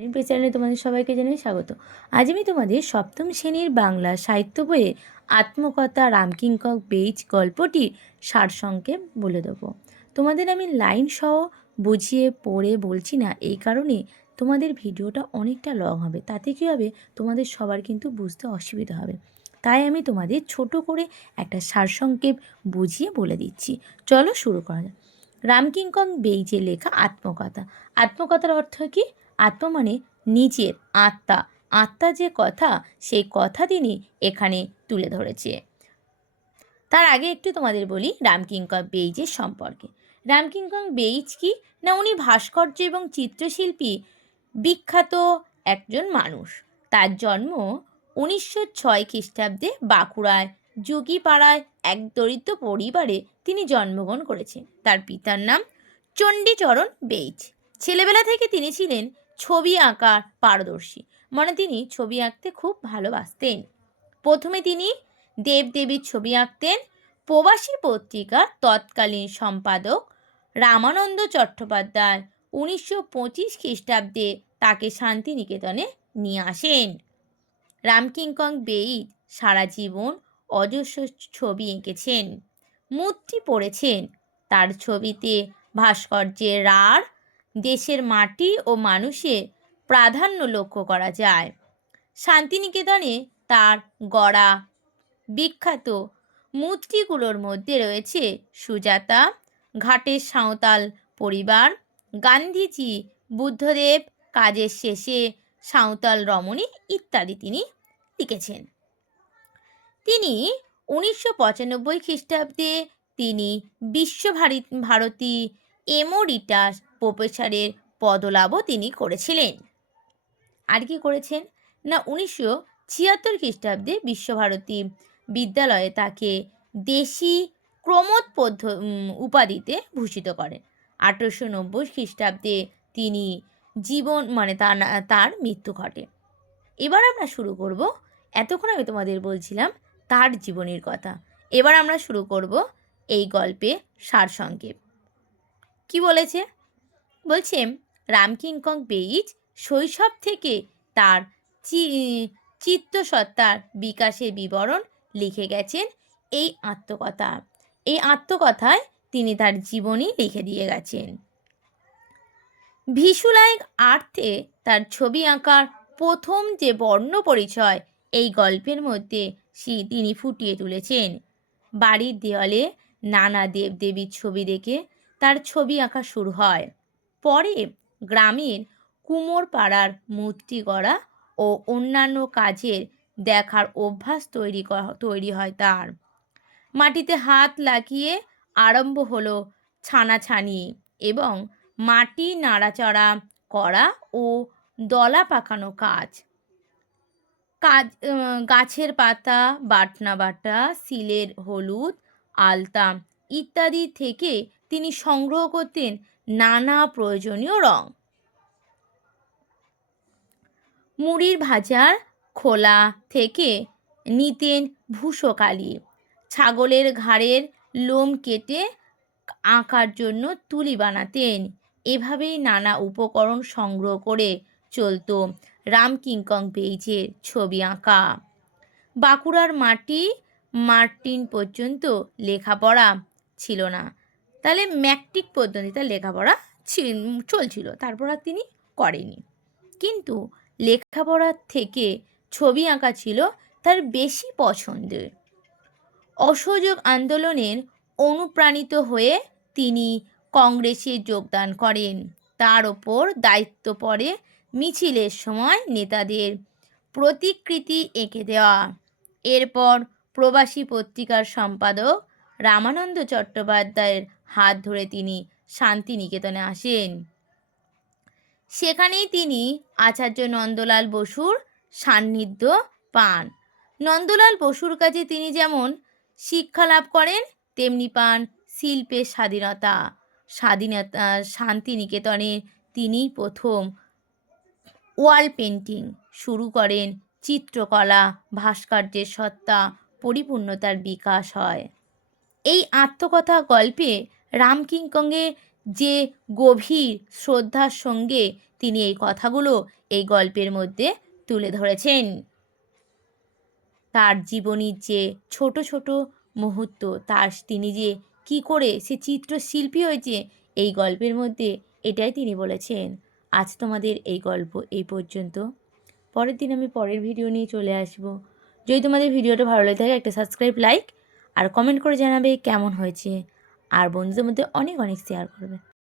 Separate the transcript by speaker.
Speaker 1: NP চ্যানেলে তোমাদের সবাইকে জানাই স্বাগত। আজ আমি তোমাদের সপ্তম শ্রেণির বাংলা সাহিত্য বইয়ে আত্মকথা রামকিঙ্কক বেইজ গল্পটির সারসংক্ষেপ বলে দেবো। তোমাদের আমি লাইন সহ বুঝিয়ে, পড়ে বলছি না, এই কারণে তোমাদের ভিডিওটা অনেকটা লং হবে। তাতে কী হবে? তোমাদের সবার কিন্তু বুঝতে অসুবিধা হবে। তাই আমি তোমাদের ছোট করে একটা সারসংক্ষেপ বুঝিয়ে বলে দিচ্ছি। চলো শুরু করা যাক। রামকিঙ্কং বেইজের লেখা আত্মকথা। আত্মকথার অর্থ কি? আত্মা মানে নিজের আত্মা। আত্মা যে কথা, সেই কথা তিনি এখানে তুলে ধরেছে। তার আগে একটু তোমাদের বলি রামকিঙ্কর বেইজের সম্পর্কে। রামকিঙ্কং বেইজ কি? না, উনি ভাস্কর্য এবং চিত্রশিল্পী বিখ্যাত একজন মানুষ। তার জন্ম উনিশশো ছয় খ্রিস্টাব্দে বাঁকুড়ায় যোগীপাড়ায় এক দরিদ্র পরিবারে তিনি জন্মগ্রহণ করেছেন। তার পিতার নাম চণ্ডীচরণ বেইজ। ছেলেবেলা থেকে তিনি ছিলেন ছবি আঁকার পারদর্শী। মানে তিনি ছবি আঁকতে খুব ভালোবাসতেন। প্রথমে তিনি দেবদেবীর ছবি আঁকতেন। প্রবাসী পত্রিকার তৎকালীন সম্পাদক রামানন্দ চট্টোপাধ্যায় উনিশশো পঁচিশ খ্রিস্টাব্দে তাকে শান্তিনিকেতনে নিয়ে আসেন। রামকিংকং বেই সারা জীবন অজস্র ছবি এঁকেছেন। মূর্তি পড়েছেন। তার ছবিতে ভাস্কর্যের রার দেশের মাটি ও মানুষের প্রাধান্য লক্ষ্য করা যায়। শান্তিনিকেতনে তার গড়া বিখ্যাত মূর্তিগুলোর মধ্যে রয়েছে সুজাতা, ঘাটের সাঁওতাল পরিবার, গান্ধীজি, বুদ্ধদেব, কাজের শেষে সাঁওতাল রমণী ইত্যাদি তিনি লিখেছেন। তিনি উনিশশো পঁচানব্বই খ্রিস্টাব্দে তিনি বিশ্বভারী, ভারতী এমোরিটাস প্রফেসরের পদলাভও তিনি করেছিলেন। আর কি করেছেন? না, উনিশশো ছিয়াত্তর খ্রিস্টাব্দে বিশ্বভারতী বিদ্যালয়ে তাকে দেশি ক্রমোদ পদ্ধ উপাধিতে ভূষিত করেন। আঠেরোশো নব্বই খ্রিস্টাব্দে তিনি জীবন মানে তার তার মৃত্যু ঘটে। এবার আমরা শুরু করব, এতক্ষণ আমি তোমাদের বলছিলাম তার জীবনীর কথা। এবার আমরা শুরু করব এই গল্পে সারসংক্ষেপ। কি বলেছে? বলছে রামকিংকং বেইজ শৈশব থেকে তার চিত্তসত্তার বিকাশের বিবরণ লিখে গেছেন এই আত্মকথা। এই আত্মকথায় তিনি তার জীবনী লিখে দিয়ে গেছেন। ভিসুলাইক আর্থে তার ছবি আঁকার প্রথম যে বর্ণ পরিচয় এই গল্পের মধ্যে সে, তিনি ফুটিয়ে তুলেছেন। বাড়ির দেওয়ালে নানা দেবদেবীর ছবি দেখে তার ছবি আঁকা শুরু হয়। পরে গ্রামের কুমোর পাড়ার মূর্তি গড়া ও অন্যান্য কাজের দেখার অভ্যাস তৈরি তৈরি হয় তার। মাটিতে হাত লাগিয়ে আরম্ভ হলো ছানাছানি এবং মাটি নাড়াচাড়া করা ও দলা পাকানো কাজ। কাজ গাছের পাতা, বাটনা বাটা সিলের হলুদ, আলতা ইত্যাদি থেকে তিনি সংগ্রহ করতেন নানা প্রয়োজনীয় রং। মুড়ির ভাজার খোলা থেকে নিতেন ভূষকালি। ছাগলের ঘাড়ের লোম কেটে আঁকার জন্য তুলি বানাতেন। এভাবেই নানা উপকরণ সংগ্রহ করে চলতো রামকিংকং বেইজের ছবি আঁকা। বাঁকুড়ার মাটি মার্টিন পর্যন্ত লেখাপড়া ছিল না। তাহলে ম্যাট্রিক পদ্ধতিতে লেখাপড়া চলছিল, তারপর আর তিনি করেনি কিন্তু লেখাপড়ার থেকে ছবি আঁকা ছিল তার বেশি পছন্দের। অসহযোগ আন্দোলনের অনুপ্রাণিত হয়ে তিনি কংগ্রেসে যোগদান করেন। তার ওপর দায়িত্ব পড়ে মিছিলের সময় নেতাদের প্রতিকৃতি এঁকে দেওয়া। এরপর প্রবাসী পত্রিকার সম্পাদক রামানন্দ চট্টোপাধ্যায়ের হাত ধরে তিনি শান্তিনিকেতনে আসেন। সেখানেই তিনি আচার্য নন্দলাল বসুর সান্নিধ্য পান। নন্দলাল বসুর কাছে তিনি যেমন শিক্ষা লাভ করেন, তেমনি পান শিল্পের স্বাধীনতা। স্বাধীনতা, শান্তিনিকেতনে তিনি প্রথম ওয়াল পেন্টিং শুরু করেন। চিত্রকলা, ভাস্কর্যের সত্তা, পরিপূর্ণতার বিকাশ হয়। এই আত্মকথা গল্পে রামকিংকংয়ে যে গভীর শ্রদ্ধার সঙ্গে তিনি এই কথাগুলো এই গল্পের মধ্যে তুলে ধরেছেন। তার জীবনীর যে ছোট ছোট মুহূর্ত, তার তিনি যে কি করে সে চিত্রশিল্পী হয়েছে, এই গল্পের মধ্যে এটাই তিনি বলেছেন। আজ তোমাদের এই গল্প এই পর্যন্ত। পরের দিন আমি পরের ভিডিও নিয়ে চলে আসব। যদি তোমাদের ভিডিওটা ভালো লাগে থাকে, একটা সাবস্ক্রাইব, লাইক আর কমেন্ট করে জানাবে কেমন হয়েছে। আর বন্ধুদের মধ্যে অনেক অনেক শেয়ার করবে।